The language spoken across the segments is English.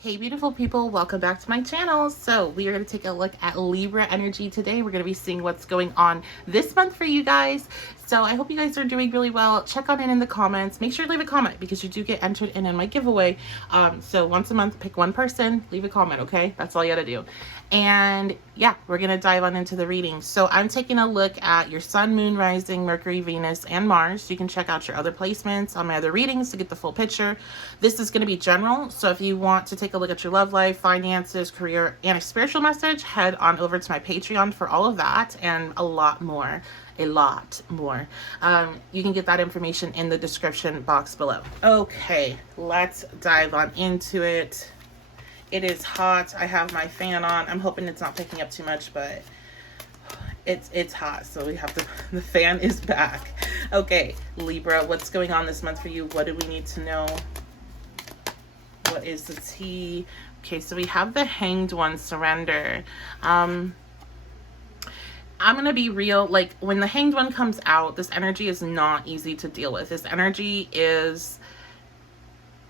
Hey beautiful people, welcome back to my channel. So we are going to take a look at Libra energy today. We're going to be seeing what's going on this month for you guys. So I hope you guys are doing really well. Check on in the comments. Make sure to leave a comment because you do get entered in my giveaway. So once a month, pick one person, leave a comment, okay? That's all you got to do. And yeah, we're going to dive on into the reading. So I'm taking a look at your sun, moon, rising, Mercury, Venus, and Mars. You can check out your other placements on my other readings to get the full picture. This is going to be general. So if you want to take a look at your love life, finances, career, and a spiritual message, head on over to my Patreon for all of that and a lot more. You can get that information in the description box below. Okay, let's dive on into it. It is hot. I have my fan on. I'm hoping it's not picking up too much, but it's hot, so we have the fan is back. Okay, Libra, what's going on this month for you? What do we need to know? What is the tea? Okay, so we have the Hanged One, surrender. I'm gonna be real, like when the Hanged One comes out, this energy is not easy to deal with. This energy is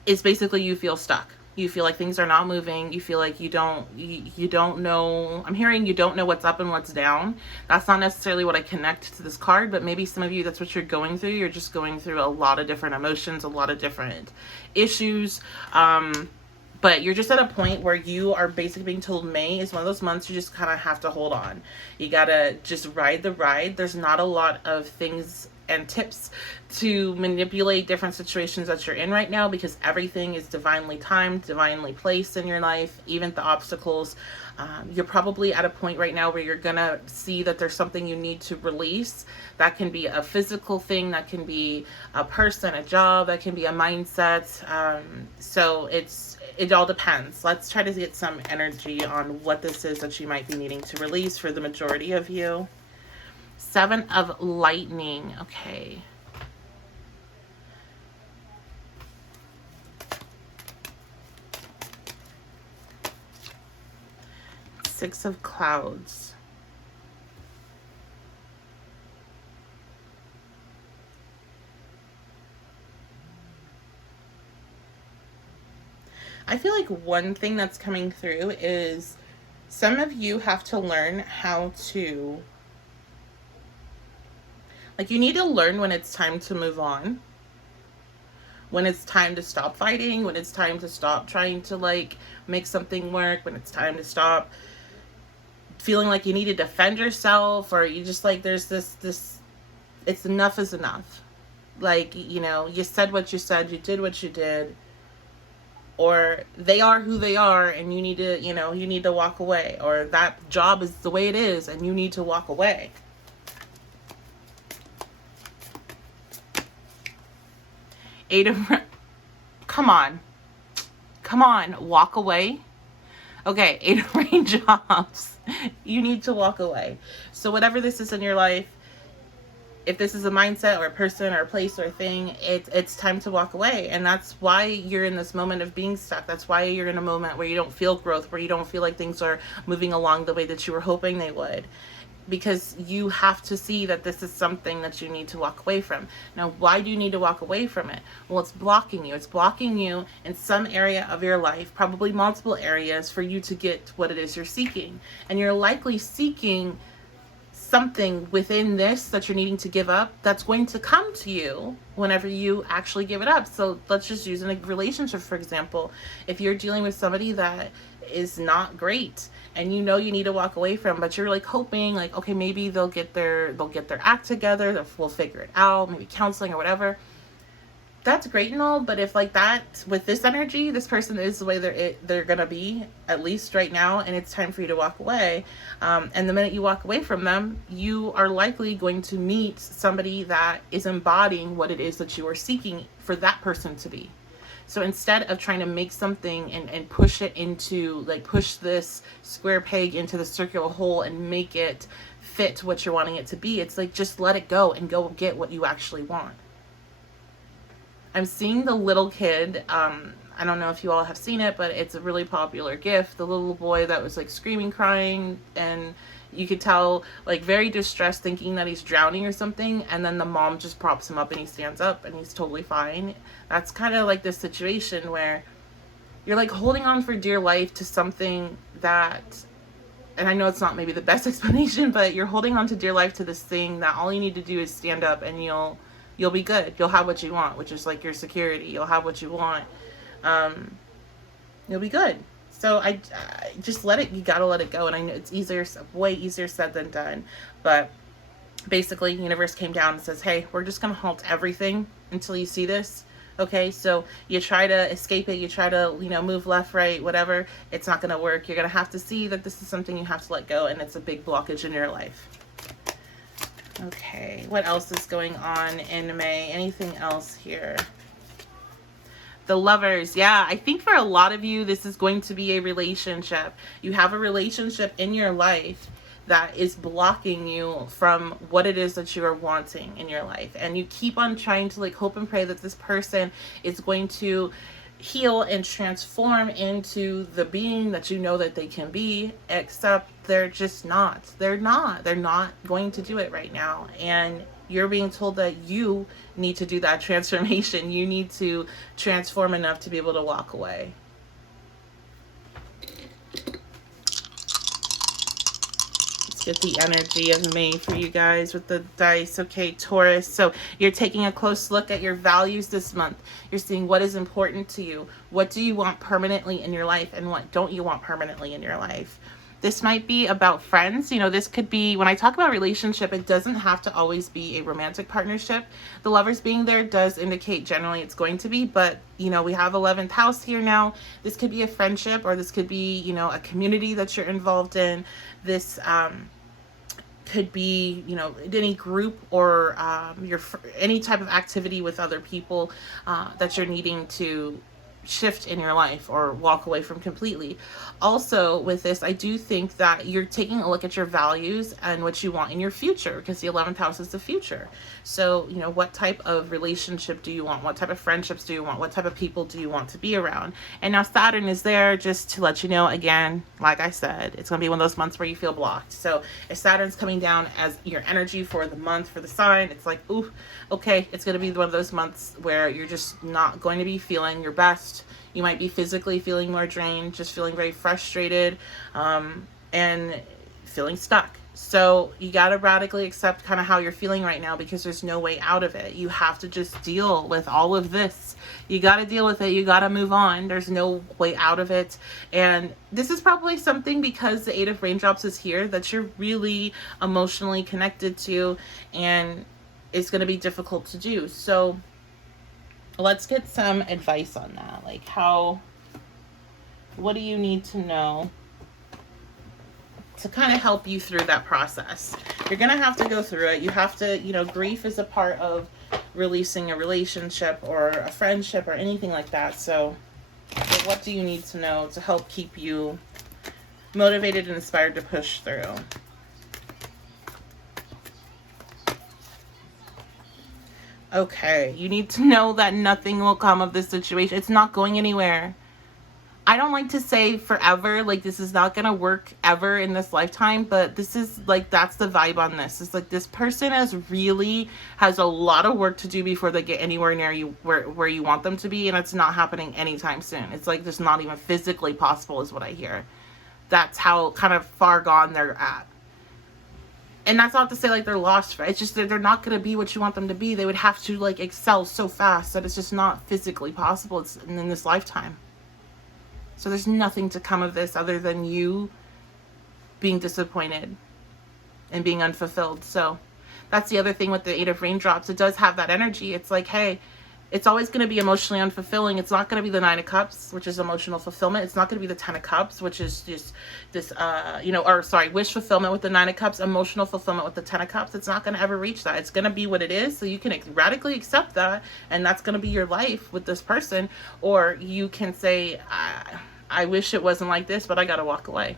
basically you feel stuck. You feel like things are not moving. You feel like you don't know. I'm hearing you don't know what's up and what's down. That's not necessarily what I connect to this card, but maybe some of you, that's what you're going through. You're just going through a lot of different emotions, a lot of different issues. But you're just at a point where you are basically being told May is one of those months you just kind of have to hold on. You gotta just ride the ride. There's not a lot of things and tips to manipulate different situations that you're in right now because everything is divinely timed, divinely placed in your life, even the obstacles. You're probably at a point right now where you're gonna see that there's something you need to release. That can be a physical thing, that can be a person, a job, that can be a mindset. So it all depends. Let's try to get some energy on what this is that you might be needing to release for the majority of you. Seven of Lightning. Okay. Six of Clouds. I feel like one thing that's coming through is some of you have to learn how to, like, you need to learn when it's time to move on, when it's time to stop fighting, when it's time to stop trying to like make something work, when it's time to stop feeling like you need to defend yourself, or you just like there's this it's enough is enough. Like, you know, you said what you said, you did what you did, or they are who they are and you need to, you know, you need to walk away, or that job is the way it is and you need to walk away. Come on, walk away. Okay, 8 of Raindrops. You need to walk away. So whatever this is in your life, if this is a mindset or a person or a place or a thing, it's time to walk away. And that's why you're in this moment of being stuck. That's why you're in a moment where you don't feel growth, where you don't feel like things are moving along the way that you were hoping they would. Because you have to see that this is something that you need to walk away from. Now, why do you need to walk away from it? Well, it's blocking you. It's blocking you in some area of your life, probably multiple areas, for you to get what it is you're seeking. And you're likely seeking something within this that you're needing to give up that's going to come to you whenever you actually give it up. So let's just use a relationship, for example. If you're dealing with somebody that is not great and you know you need to walk away from, but you're like hoping like, okay, maybe they'll get their act together, we'll figure it out, maybe counseling or whatever. That's great and all, but if like that, with this energy, this person is the way they're gonna be, at least right now, and it's time for you to walk away. And the minute you walk away from them, you are likely going to meet somebody that is embodying what it is that you are seeking for that person to be. So instead of trying to make something and push it into, like, push this square peg into the circular hole and make it fit what you're wanting it to be, it's like, just let it go and go get what you actually want. I'm seeing the little kid. I don't know if you all have seen it, but it's a really popular GIF. The little boy that was like screaming, crying, and you could tell like very distressed, thinking that he's drowning or something. And then the mom just props him up and he stands up and he's totally fine. That's kind of like this situation where you're like holding on for dear life to something that, and I know it's not maybe the best explanation, but you're holding on to dear life to this thing that all you need to do is stand up and you'll be good. You'll have what you want, which is like your security. You'll have what you want. You'll be good. So I just let it, you gotta let it go. And I know it's way easier said than done. But basically, universe came down and says, hey, we're just gonna halt everything until you see this. Okay, so you try to escape it, you try to, move left, right, whatever, it's not gonna work. You're gonna have to see that this is something you have to let go, and it's a big blockage in your life. Okay, what else is going on in May? Anything else here? The Lovers. Yeah, I think for a lot of you, this is going to be a relationship. You have a relationship in your life that is blocking you from what it is that you are wanting in your life. And you keep on trying to like hope and pray that this person is going to heal and transform into the being that you know that they can be, except they're just not. They're not going to do it right now. And you're being told that you need to do that transformation. You need to transform enough to be able to walk away. Let's get the energy of May for you guys with the dice. Okay, Taurus. So you're taking a close look at your values this month. You're seeing what is important to you. What do you want permanently in your life, and what don't you want permanently in your life? This might be about friends. This could be, when I talk about relationship, it doesn't have to always be a romantic partnership. The Lovers being there does indicate generally it's going to be, but, we have 11th house here now. This could be a friendship, or this could be, a community that you're involved in. This could be, any group or any type of activity with other people that you're needing to shift in your life or walk away from completely. Also with this, I do think that you're taking a look at your values and what you want in your future, because the 11th house is the future. So, what type of relationship do you want? What type of friendships do you want? What type of people do you want to be around? And now Saturn is there just to let you know, again, like I said, it's going to be one of those months where you feel blocked. So if Saturn's coming down as your energy for the month, for the sign, it's like, ooh, okay, it's going to be one of those months where you're just not going to be feeling your best. You might be physically feeling more drained, just feeling very frustrated, and feeling stuck. So you got to radically accept kind of how you're feeling right now, because there's no way out of it. You have to just deal with all of this. You got to deal with it. You got to move on. There's no way out of it. And this is probably something, because the 8 of Raindrops is here, that you're really emotionally connected to, and it's going to be difficult to do. So let's get some advice on that. Like what do you need to know to kind of help you through that process? You're going to have to go through it. You have to, grief is a part of releasing a relationship or a friendship or anything like that. So what do you need to know to help keep you motivated and inspired to push through? Okay, you need to know that nothing will come of this situation. It's not going anywhere. I don't like to say forever, like this is not going to work ever in this lifetime, but this is like, that's the vibe on this. It's like this person has a lot of work to do before they get anywhere near you where you want them to be, and it's not happening anytime soon. It's like just not even physically possible is what I hear. That's how kind of far gone they're at. And that's not to say like they're lost, right? It's just that they're not going to be what you want them to be. They would have to like excel so fast that it's just not physically possible. It's in this lifetime. So there's nothing to come of this other than you being disappointed and being unfulfilled. So that's the other thing with the 8 of Raindrops. It does have that energy. It's like, hey, it's always going to be emotionally unfulfilling. It's not going to be the 9 of Cups, which is emotional fulfillment. It's not going to be the 10 of Cups, which is just this, wish fulfillment with the 9 of Cups, emotional fulfillment with the 10 of Cups. It's not going to ever reach that. It's going to be what it is. So you can radically accept that, and that's going to be your life with this person. Or you can say, I wish it wasn't like this, but I got to walk away.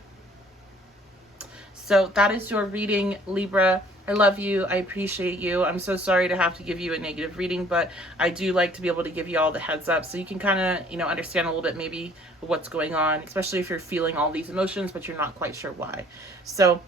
So that is your reading, Libra. I love you. I appreciate you. I'm so sorry to have to give you a negative reading, but I do like to be able to give you all the heads up so you can kind of, understand a little bit maybe what's going on, especially if you're feeling all these emotions, but you're not quite sure why. So,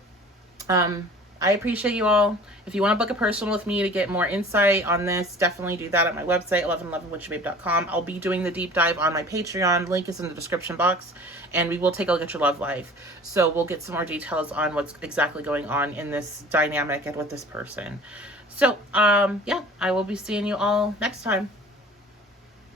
I I appreciate you all. If you want to book a personal with me to get more insight on this, definitely do that at my website, 1111witchbabe.com. I'll be doing the deep dive on my Patreon. Link is in the description box. And we will take a look at your love life. So we'll get some more details on what's exactly going on in this dynamic and with this person. So, yeah, I will be seeing you all next time.